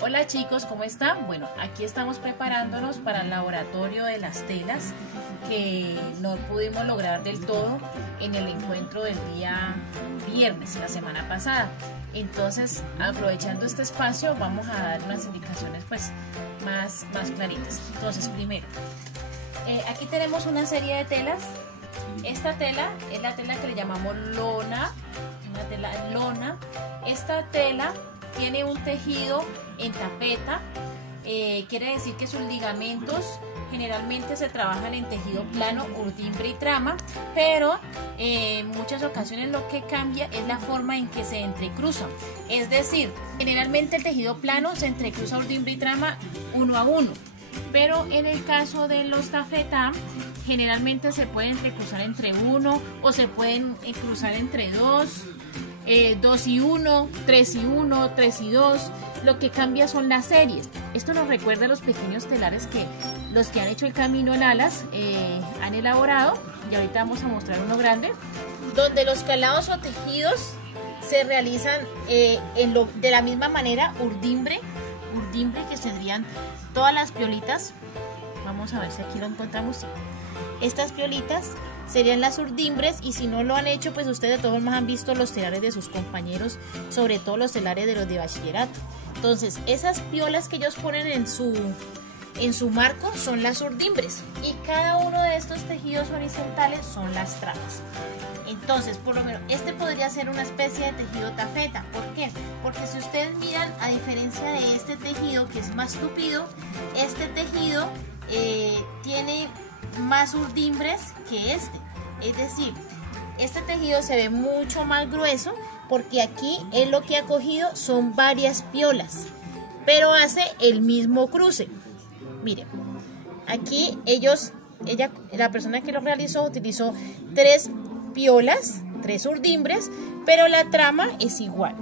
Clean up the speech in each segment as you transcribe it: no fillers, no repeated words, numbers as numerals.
Hola chicos, ¿cómo están? Bueno, aquí estamos preparándonos para el laboratorio de las telas que no pudimos lograr del todo en el encuentro del día viernes, la semana pasada. Entonces, aprovechando este espacio, vamos a dar unas indicaciones pues más claritas. Entonces, primero, aquí tenemos una serie de telas. Esta tela es la tela que le llamamos lona, una tela lona. Esta tela tiene un tejido en tafeta, quiere decir que sus ligamentos generalmente se trabajan en tejido plano, urdimbre y trama, pero en muchas ocasiones lo que cambia es la forma en que se entrecruzan. Es decir, generalmente el tejido plano se entrecruza urdimbre y trama uno a uno, pero en el caso de los tafetán generalmente se pueden entrecruzar entre uno o se pueden cruzar entre dos. 2 y 1, 3 y 1, 3 y 2, lo que cambia son las series. Esto nos recuerda a los pequeños telares que los que han hecho el camino en alas han elaborado, y ahorita vamos a mostrar uno grande, donde los calados o tejidos se realizan de la misma manera, urdimbre, que serían todas las piolitas. Vamos a ver si aquí lo encontramos. Estas piolitas serían las urdimbres, y si no lo han hecho, pues ustedes de todos modos han visto los telares de sus compañeros, sobre todo los telares de los de bachillerato. Entonces, esas piolas que ellos ponen en su marco son las urdimbres, y cada uno de estos tejidos horizontales son las tramas. Entonces, por lo menos, este podría ser una especie de tejido tafeta. ¿Por qué? Porque si ustedes miran, a diferencia de este tejido que es más tupido, este tejido tiene más urdimbres que este. Es decir, este tejido se ve mucho más grueso porque aquí es lo que ha cogido son varias piolas, pero hace el mismo cruce. Miren, aquí la persona que lo realizó utilizó 3 piolas, 3 urdimbres, pero la trama es igual.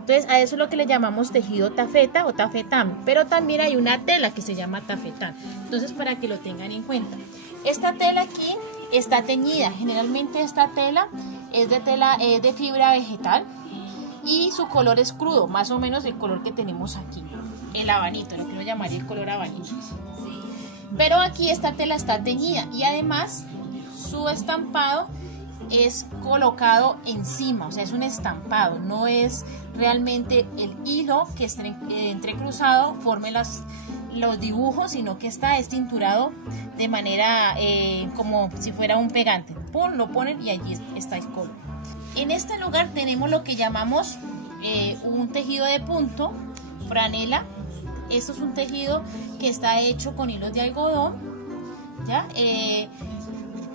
Entonces a eso es lo que le llamamos tejido tafeta o tafetán, pero también hay una tela que se llama tafetán. Entonces, para que lo tengan en cuenta, esta tela aquí está teñida. Generalmente esta tela es de fibra vegetal y su color es crudo, más o menos el color que tenemos aquí, el habanito, lo que uno llamaría el color habanito. Pero aquí esta tela está teñida y además su estampado es colocado encima, o sea, es un estampado, no es realmente el hilo que está entrecruzado forme los dibujos, sino que está tinturado de manera como si fuera un pegante. Pum, lo ponen y allí está el color. En este lugar tenemos lo que llamamos un tejido de punto, franela. Esto es un tejido que está hecho con hilos de algodón, ¿ya?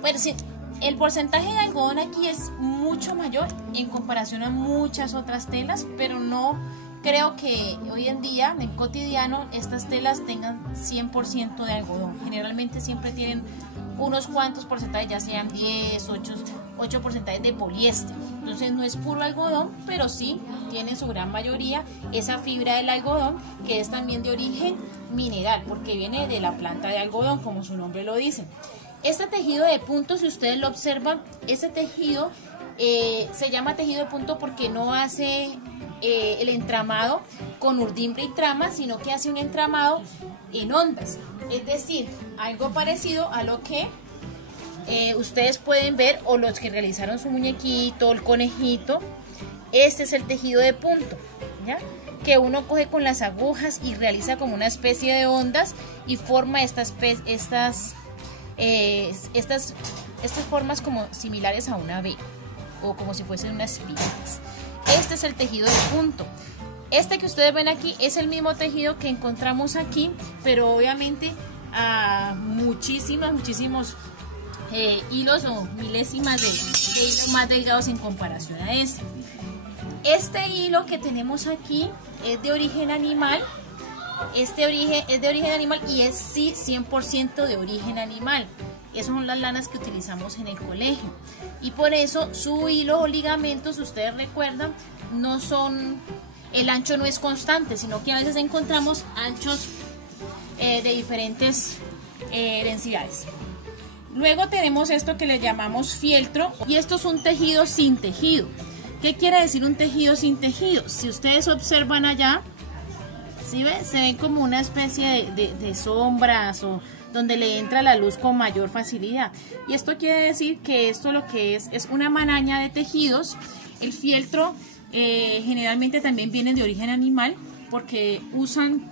Pero sí, el porcentaje de algodón aquí es mucho mayor en comparación a muchas otras telas, pero no creo que hoy en día, en el cotidiano, estas telas tengan 100% de algodón. Generalmente siempre tienen unos cuantos porcentajes, ya sean 10, 8 porcentajes de poliéster. Entonces no es puro algodón, pero sí tiene en su gran mayoría esa fibra del algodón, que es también de origen mineral, porque viene de la planta de algodón, como su nombre lo dice. Este tejido de punto, si ustedes lo observan, este tejido se llama tejido de punto porque no hace el entramado con urdimbre y trama, sino que hace un entramado en ondas. Es decir, algo parecido a lo que ustedes pueden ver, o los que realizaron su muñequito, el conejito. Este es el tejido de punto, ¿ya? Que uno coge con las agujas y realiza como una especie de ondas y forma estas formas como similares a una V o como si fuesen unas espigas. Este es el tejido de punto. Este que ustedes ven aquí es el mismo tejido que encontramos aquí, pero obviamente a muchísimos hilos o milésimas de hilos más delgados en comparación a este. Este hilo que tenemos aquí es de origen animal. Es de origen animal y es sí 100% de origen animal. Esas son las lanas que utilizamos en el colegio. Y por eso su hilo o ligamentos, si ustedes recuerdan, el ancho no es constante, sino que a veces encontramos anchos de diferentes densidades. Luego tenemos esto que le llamamos fieltro, y esto es un tejido sin tejido. ¿Qué quiere decir un tejido sin tejido? Si ustedes observan allá, ¿Sí ve? Se ve como una especie de sombras o donde le entra la luz con mayor facilidad. Y esto quiere decir que esto lo que es una maraña de tejidos. El fieltro generalmente también viene de origen animal porque usan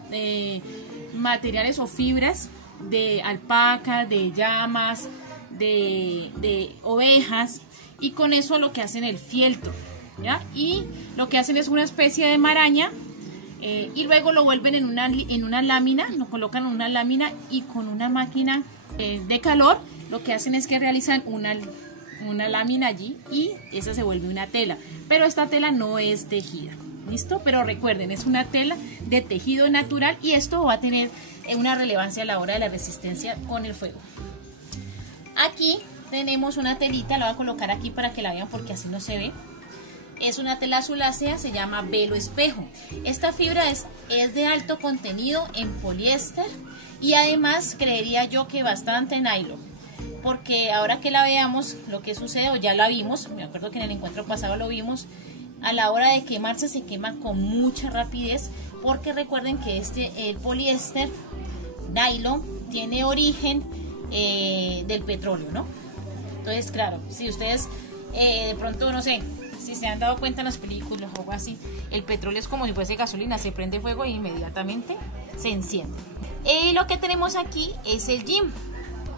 materiales o fibras de alpaca, de llamas, de ovejas, y con eso lo que hacen el fieltro, ¿ya? Y lo que hacen es una especie de maraña y luego lo vuelven en una lámina, lo colocan en una lámina y con una máquina de calor lo que hacen es que realizan una lámina allí y esa se vuelve una tela, pero esta tela no es tejida. ¿Listo? Pero recuerden, es una tela de tejido natural y esto va a tener una relevancia a la hora de la resistencia con el fuego. Aquí tenemos una telita, la voy a colocar aquí para que la vean porque así no se ve. Es una tela azulácea, se llama velo espejo. Esta fibra es de alto contenido en poliéster y además creería yo que bastante nylon. Porque ahora que la veamos, lo que sucede, o ya la vimos, me acuerdo que en el encuentro pasado lo vimos, a la hora de quemarse se quema con mucha rapidez porque recuerden que el poliéster nylon tiene origen del petróleo, ¿no? Entonces, claro, si ustedes de pronto, no sé, si se han dado cuenta en las películas o algo así, el petróleo es como si fuese gasolina, se prende fuego e inmediatamente se enciende. Y lo que tenemos aquí es el jean.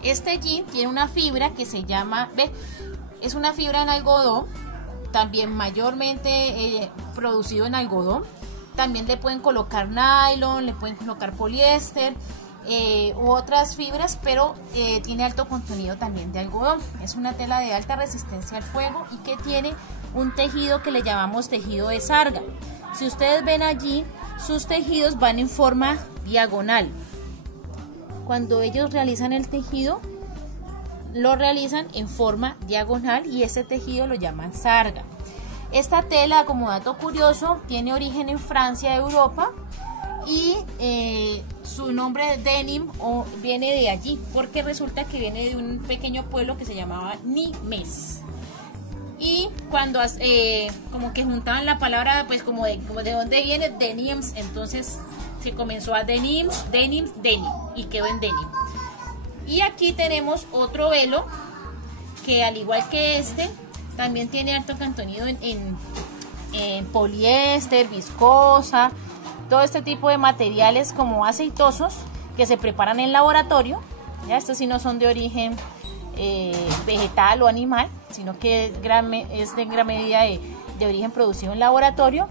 Este jean tiene una fibra que se llama, es una fibra en algodón, también mayormente producido en algodón. También le pueden colocar nylon, le pueden colocar poliéster u otras fibras, pero tiene alto contenido también de algodón. Es una tela de alta resistencia al fuego y que tiene un tejido que le llamamos tejido de sarga. Si ustedes ven allí, sus tejidos van en forma diagonal. Cuando ellos realizan el tejido, lo realizan en forma diagonal y ese tejido lo llaman sarga. Esta tela, como dato curioso, tiene origen en Francia, Europa, y su nombre de denim viene de allí, porque resulta que viene de un pequeño pueblo que se llamaba Nimes. Y cuando como que juntaban la palabra, pues como de dónde viene denims, entonces se comenzó a denim y quedó en denim. Y aquí tenemos otro velo que, al igual que este, también tiene alto contenido en poliéster, viscosa, todo este tipo de materiales como aceitosos que se preparan en laboratorio. Ya estos sí no son de origen vegetal o animal, sino que es de gran medida de origen producido en laboratorio.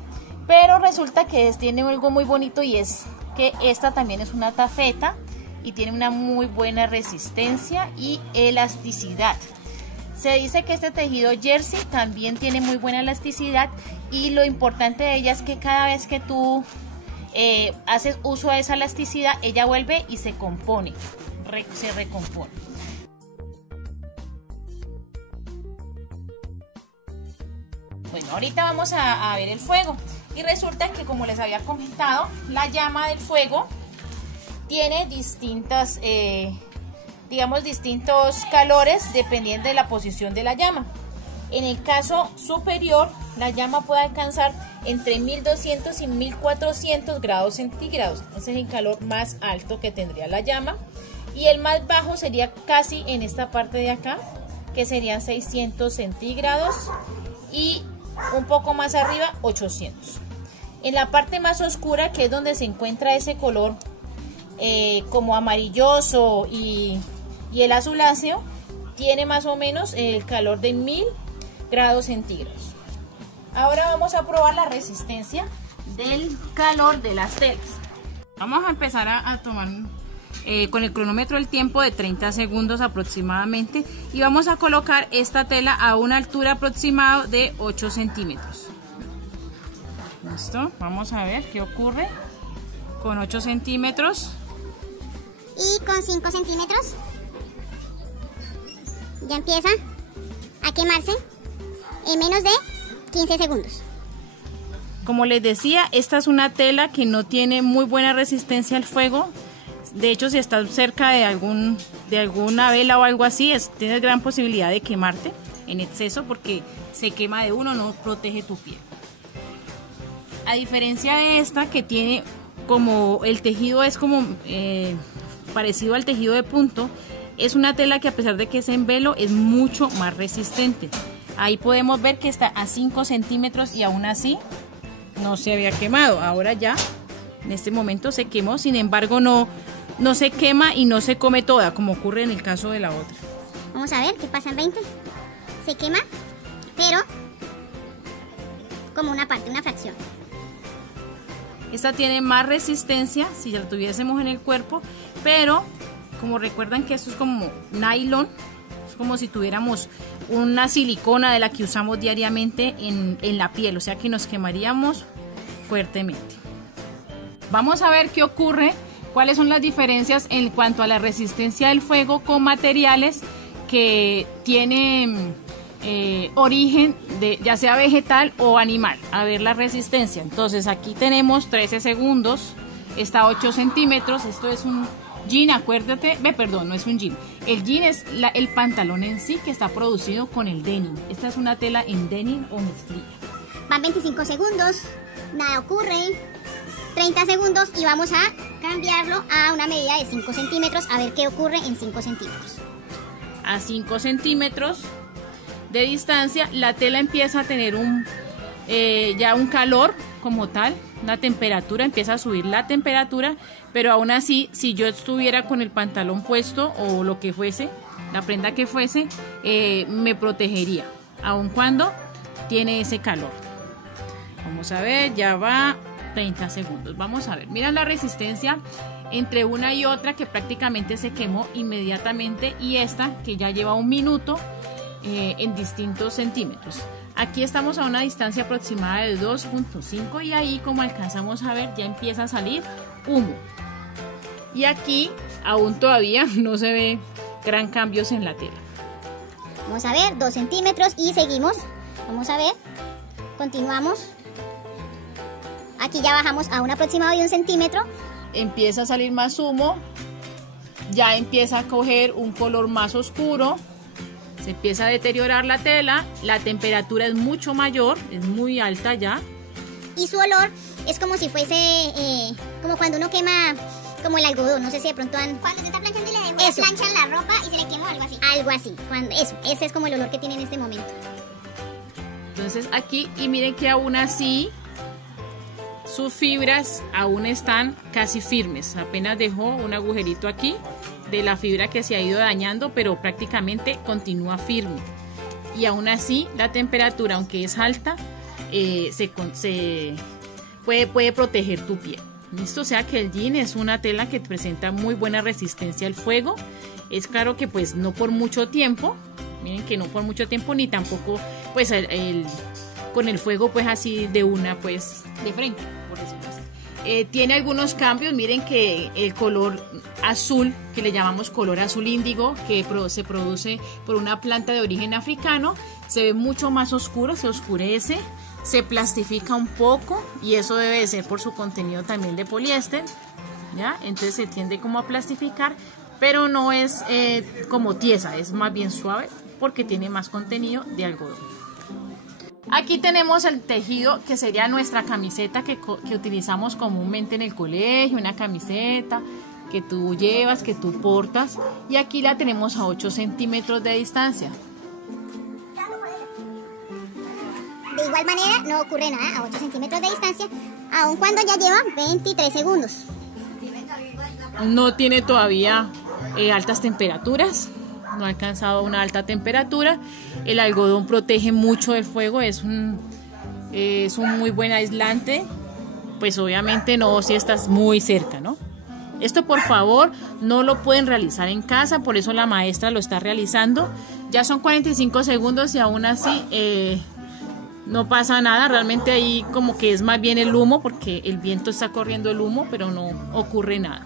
Pero resulta que tiene algo muy bonito y es que esta también es una tafeta y tiene una muy buena resistencia y elasticidad. Se dice que este tejido jersey también tiene muy buena elasticidad y lo importante de ella es que cada vez que tú haces uso de esa elasticidad, ella vuelve y se compone, se recompone. Bueno, ahorita vamos a ver el fuego y resulta que, como les había comentado, la llama del fuego tiene distintas, distintos calores dependiendo de la posición de la llama. En el caso superior, la llama puede alcanzar entre 1200 y 1400 grados centígrados. Ese es el calor más alto que tendría la llama. Y el más bajo sería casi en esta parte de acá, que serían 600 centígrados. Y un poco más arriba, 800. En la parte más oscura, que es donde se encuentra ese color como amarilloso y el azuláceo, tiene más o menos el calor de 1000 grados centígrados. Ahora vamos a probar la resistencia del calor de las telas. Vamos a empezar a tomar con el cronómetro el tiempo de 30 segundos aproximadamente y vamos a colocar esta tela a una altura aproximada de 8 centímetros. Listo, vamos a ver qué ocurre con 8 centímetros. Y con 5 centímetros ya empieza a quemarse en menos de 15 segundos. Como les decía, esta es una tela que no tiene muy buena resistencia al fuego. De hecho, si estás cerca de alguna vela o algo así, tienes gran posibilidad de quemarte en exceso porque se quema de uno, no protege tu piel. A diferencia de esta, que tiene como el tejido es como parecido al tejido de punto, es una tela que a pesar de que es en velo es mucho más resistente. Ahí podemos ver que está a 5 centímetros y aún así no se había quemado. Ahora ya, en este momento se quemó, sin embargo no se quema y no se come toda, como ocurre en el caso de la otra. Vamos a ver qué pasa en 20. Se quema, pero como una parte, una fracción. Esta tiene más resistencia si la tuviésemos en el cuerpo, pero como recuerdan que esto es como nylon, es como si tuviéramos una silicona de la que usamos diariamente en la piel, o sea que nos quemaríamos fuertemente. Vamos a ver qué ocurre, cuáles son las diferencias en cuanto a la resistencia del fuego con materiales que tienen origen de ya sea vegetal o animal. A ver la resistencia. Entonces aquí tenemos 13 segundos, está a 8 centímetros, esto es un jean, acuérdate, perdón, no es un jean. El jean es el pantalón en sí que está producido con el denim. Esta es una tela en denim o mezclilla. Van 25 segundos, nada ocurre. 30 segundos y vamos a cambiarlo a una medida de 5 centímetros a ver qué ocurre en 5 centímetros. A 5 centímetros de distancia la tela empieza a tener ya un calor como tal, una temperatura, empieza a subir la temperatura, pero aún así si yo estuviera con el pantalón puesto o lo que fuese, la prenda que fuese, me protegería, aun cuando tiene ese calor. Vamos a ver, ya va 30 segundos, vamos a ver, mira la resistencia entre una y otra que prácticamente se quemó inmediatamente y esta que ya lleva 1 minuto en distintos centímetros. Aquí estamos a una distancia aproximada de 2.5 y ahí como alcanzamos a ver ya empieza a salir humo. Y aquí aún todavía no se ve gran cambios en la tela. Vamos a ver, 2 centímetros y seguimos. Vamos a ver, continuamos. Aquí ya bajamos a un aproximado de 1 centímetro. Empieza a salir más humo, ya empieza a coger un color más oscuro. Se empieza a deteriorar la tela, la temperatura es mucho mayor, es muy alta ya. Y su olor es como si fuese, como cuando uno quema como el algodón, no sé si de pronto cuando se está planchando y le planchan la ropa y se le quemó, algo así. Algo así, ese es como el olor que tiene en este momento. Entonces aquí, y miren que aún así, sus fibras aún están casi firmes, apenas dejó un agujerito aquí de la fibra que se ha ido dañando, pero prácticamente continúa firme. Y aún así la temperatura, aunque es alta, puede proteger tu piel. ¿Listo? O sea que el jean es una tela que presenta muy buena resistencia al fuego. Es claro que pues no por mucho tiempo, miren que no por mucho tiempo, ni tampoco pues con el fuego pues así de una pues de frente, por decirlo así. Tiene algunos cambios, miren que el color azul, que le llamamos color azul índigo, que se produce por una planta de origen africano, se ve mucho más oscuro, se oscurece, se plastifica un poco y eso debe de ser por su contenido también de poliéster, ¿ya? Entonces se tiende como a plastificar, pero no es como tiesa, es más bien suave porque tiene más contenido de algodón. Aquí tenemos el tejido que sería nuestra camiseta que utilizamos comúnmente en el colegio, una camiseta que tú llevas, que tú portas, y aquí la tenemos a 8 centímetros de distancia. De igual manera no ocurre nada a 8 centímetros de distancia, aun cuando ya lleva 23 segundos. No tiene todavía altas temperaturas. No ha alcanzado una alta temperatura. El algodón protege mucho del fuego, es un muy buen aislante, pues obviamente no si estás muy cerca, ¿no? Esto por favor no lo pueden realizar en casa, por eso la maestra lo está realizando. Ya son 45 segundos y aún así no pasa nada, realmente ahí como que es más bien el humo porque el viento está corriendo el humo, pero no ocurre nada.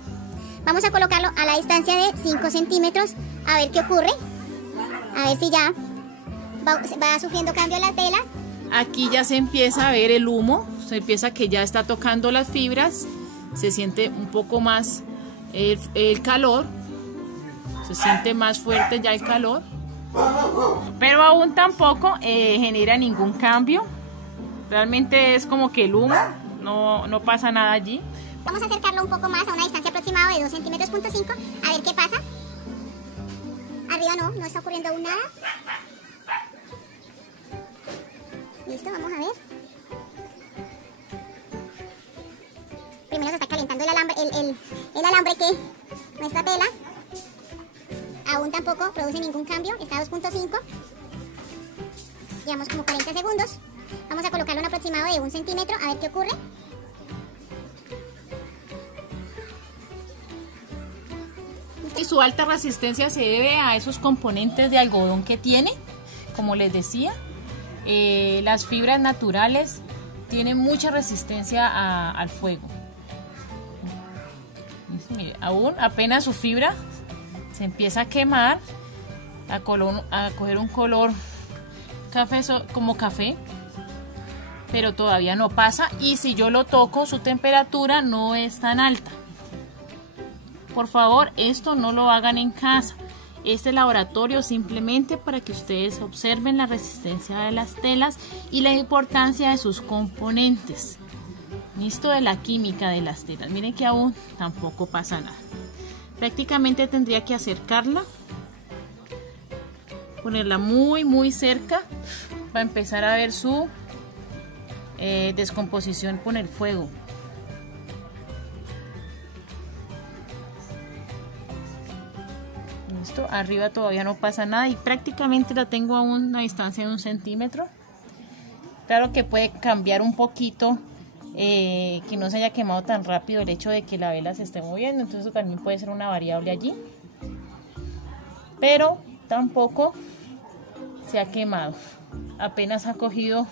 Vamos a colocarlo a la distancia de 5 centímetros a ver qué ocurre. A ver si ya va sufriendo cambio la tela. Aquí ya se empieza a ver el humo, se empieza que ya está tocando las fibras, se siente un poco más el calor, se siente más fuerte ya el calor, pero aún tampoco genera ningún cambio. Realmente es como que el humo, no pasa nada allí. Vamos a acercarlo un poco más a una distancia aproximada de 2,5 centímetros, a ver qué pasa. Arriba no está ocurriendo aún nada. Listo, vamos a ver. Primero se está calentando el alambre que nuestra tela aún tampoco produce ningún cambio, está a 2,5. Llevamos como 40 segundos. Vamos a colocarle un aproximado de 1 centímetro a ver qué ocurre. Y su alta resistencia se debe a esos componentes de algodón que tiene, como les decía. Las fibras naturales tienen mucha resistencia al fuego. Mire, aún apenas su fibra se empieza a quemar, a coger un color café, como café, pero todavía no pasa. Y si yo lo toco, su temperatura no es tan alta. Por favor, esto no lo hagan en casa. Este laboratorio simplemente para que ustedes observen la resistencia de las telas y la importancia de sus componentes. Listo, de la química de las telas. Miren que aún tampoco pasa nada. Prácticamente tendría que acercarla, ponerla muy cerca para empezar a ver su descomposición con el fuego. Listo, arriba todavía no pasa nada y prácticamente la tengo a una distancia de 1 centímetro. Claro que puede cambiar un poquito, que no se haya quemado tan rápido el hecho de que la vela se esté moviendo, entonces eso también puede ser una variable allí, pero tampoco se ha quemado, apenas ha cogido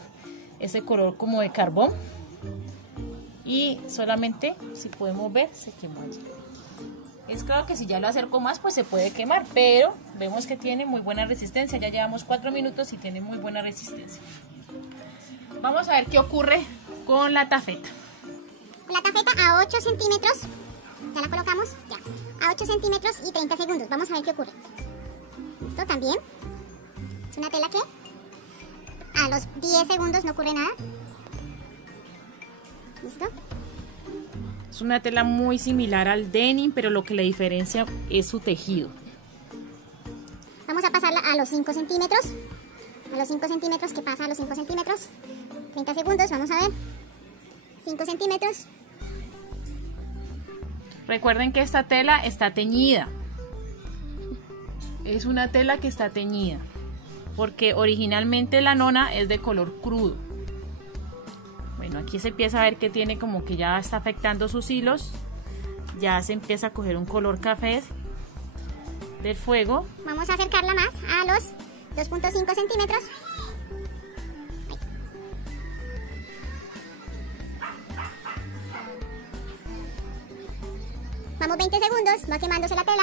ese color como de carbón y solamente, si podemos ver, se quemó allí. Es claro que si ya lo acerco más, pues se puede quemar, pero vemos que tiene muy buena resistencia. Ya llevamos 4 minutos y tiene muy buena resistencia. Vamos a ver qué ocurre con la tafeta. La tafeta a 8 centímetros, ya la colocamos, ya, a 8 centímetros y 30 segundos. Vamos a ver qué ocurre. Esto también es una tela que a los 10 segundos no ocurre nada. ¿Listo? Es una tela muy similar al denim, pero lo que le diferencia es su tejido. Vamos a pasarla a los 5 centímetros. A los 5 centímetros, ¿qué pasa a los 5 centímetros? 30 segundos, vamos a ver. 5 centímetros. Recuerden que esta tela está teñida. Es una tela que está teñida, porque originalmente la nona es de color crudo. Bueno, aquí se empieza a ver que tiene como que ya está afectando sus hilos. Ya se empieza a coger un color café del fuego. Vamos a acercarla más a los 2,5 centímetros. Vamos 20 segundos, va quemándose la tela.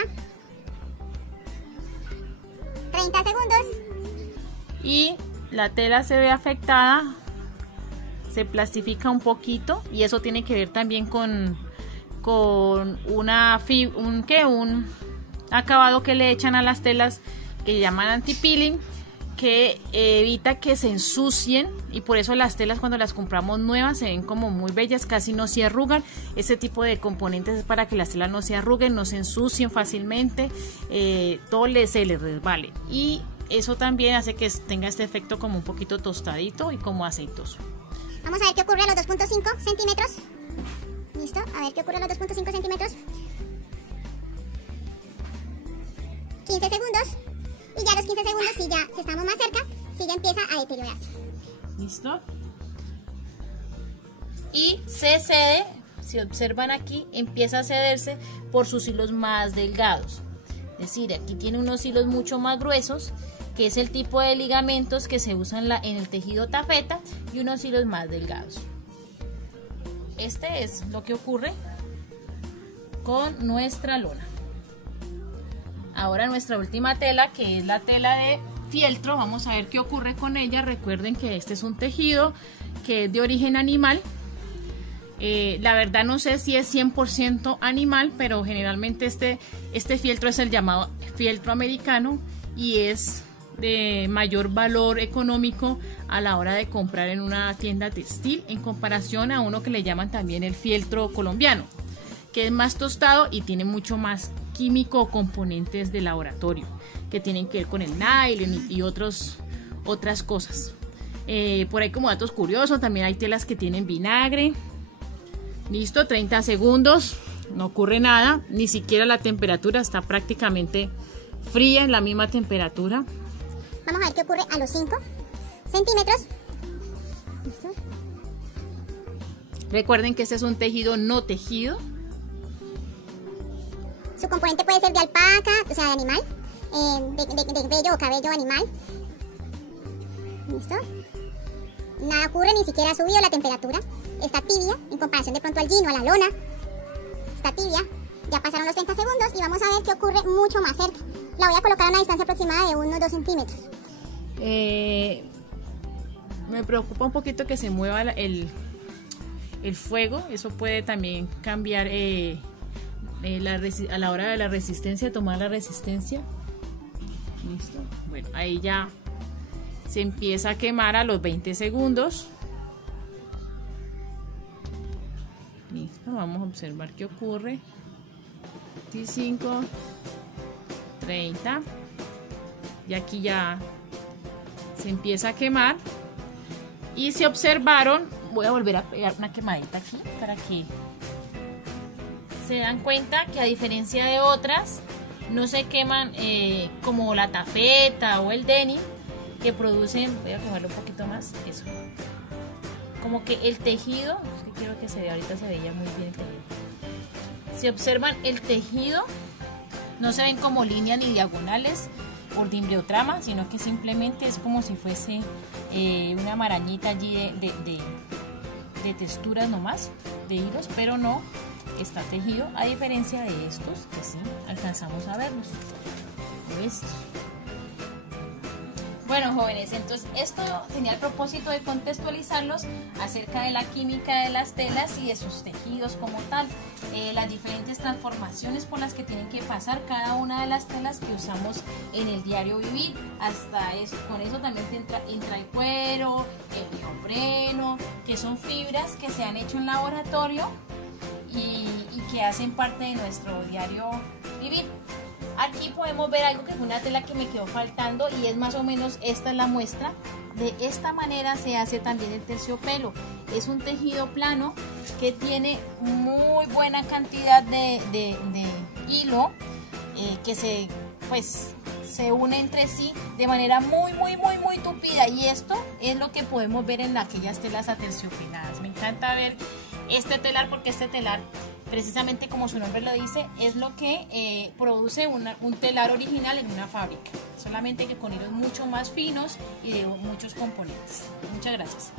30 segundos. Y la tela se ve afectada, se plastifica un poquito y eso tiene que ver también con un acabado que le echan a las telas que llaman anti-peeling, que evita que se ensucien, y por eso las telas cuando las compramos nuevas se ven como muy bellas, casi no se arrugan. Este tipo de componentes es para que las telas no se arruguen, no se ensucien fácilmente, todo se les resbale, y eso también hace que tenga este efecto como un poquito tostadito y como aceitoso. Vamos a ver qué ocurre a los 2,5 centímetros. Listo, a ver qué ocurre a los 2,5 centímetros. 15 segundos. Y ya a los 15 segundos, si estamos más cerca, si ya empieza a deteriorarse. ¿Listo? Y se cede, si observan aquí, empieza a cederse por sus hilos más delgados. Es decir, aquí tiene unos hilos mucho más gruesos, que es el tipo de ligamentos que se usan en el tejido tafeta, y unos hilos más delgados. Este es lo que ocurre con nuestra lona. Ahora nuestra última tela, que es la tela de fieltro, vamos a ver qué ocurre con ella. Recuerden que este es un tejido que es de origen animal. La verdad no sé si es 100% animal, pero generalmente este fieltro es el llamado fieltro americano, y es de mayor valor económico a la hora de comprar en una tienda textil en comparación a uno que le llaman también el fieltro colombiano, que es más tostado y tiene mucho más químico o componentes de laboratorio que tienen que ver con el nylon y otras cosas. Por ahí como datos curiosos, también hay telas que tienen vinagre. Listo, 30 segundos, no ocurre nada, ni siquiera la temperatura está prácticamente fría, en la misma temperatura. Vamos a ver qué ocurre a los 5 centímetros. ¿Listo? Recuerden que este es un tejido no tejido. Su componente puede ser de alpaca, o sea, de animal, de vello o cabello animal. ¿Listo? Nada ocurre, ni siquiera ha subido la temperatura. Está tibia en comparación de pronto al jean o a la lona. Está tibia. Ya pasaron los 30 segundos y vamos a ver qué ocurre mucho más cerca. La voy a colocar a una distancia aproximada de unos 2 centímetros. Me preocupa un poquito que se mueva el fuego. Eso puede también cambiar a la hora de la resistencia, tomar la resistencia. Listo. Bueno, ahí ya se empieza a quemar a los 20 segundos. Listo, vamos a observar qué ocurre. 25, 30. Y aquí ya se empieza a quemar. Y si observaron, voy a volver a pegar una quemadita aquí para que se dan cuenta que a diferencia de otras, no se queman como la tafeta o el denim, que producen, voy a quemarlo un poquito más, eso, como que el tejido, es que quiero que se vea, ahorita se veía muy bien el tejido. Si observan el tejido, no se ven como líneas ni diagonales por dimbreotrama, sino que simplemente es como si fuese una marañita allí de texturas nomás, de hilos, pero no está tejido, a diferencia de estos que sí alcanzamos a verlos. ¿Ves? Bueno, jóvenes, entonces esto tenía el propósito de contextualizarlos acerca de la química de las telas y de sus tejidos como tal, las diferentes transformaciones por las que tienen que pasar cada una de las telas que usamos en el diario vivir. Hasta eso, con eso también entra el cuero, el neopreno, que son fibras que se han hecho en laboratorio y que hacen parte de nuestro diario vivir. Aquí podemos ver algo que es una tela que me quedó faltando y es más o menos esta es la muestra. De esta manera se hace también el terciopelo. Es un tejido plano que tiene muy buena cantidad de hilo que se une entre sí de manera muy tupida, y esto es lo que podemos ver en aquellas telas aterciopeladas. Me encanta ver este telar porque este telar, precisamente como su nombre lo dice, es lo que produce un telar original en una fábrica, solamente que con hilos mucho más finos y de muchos componentes. Muchas gracias.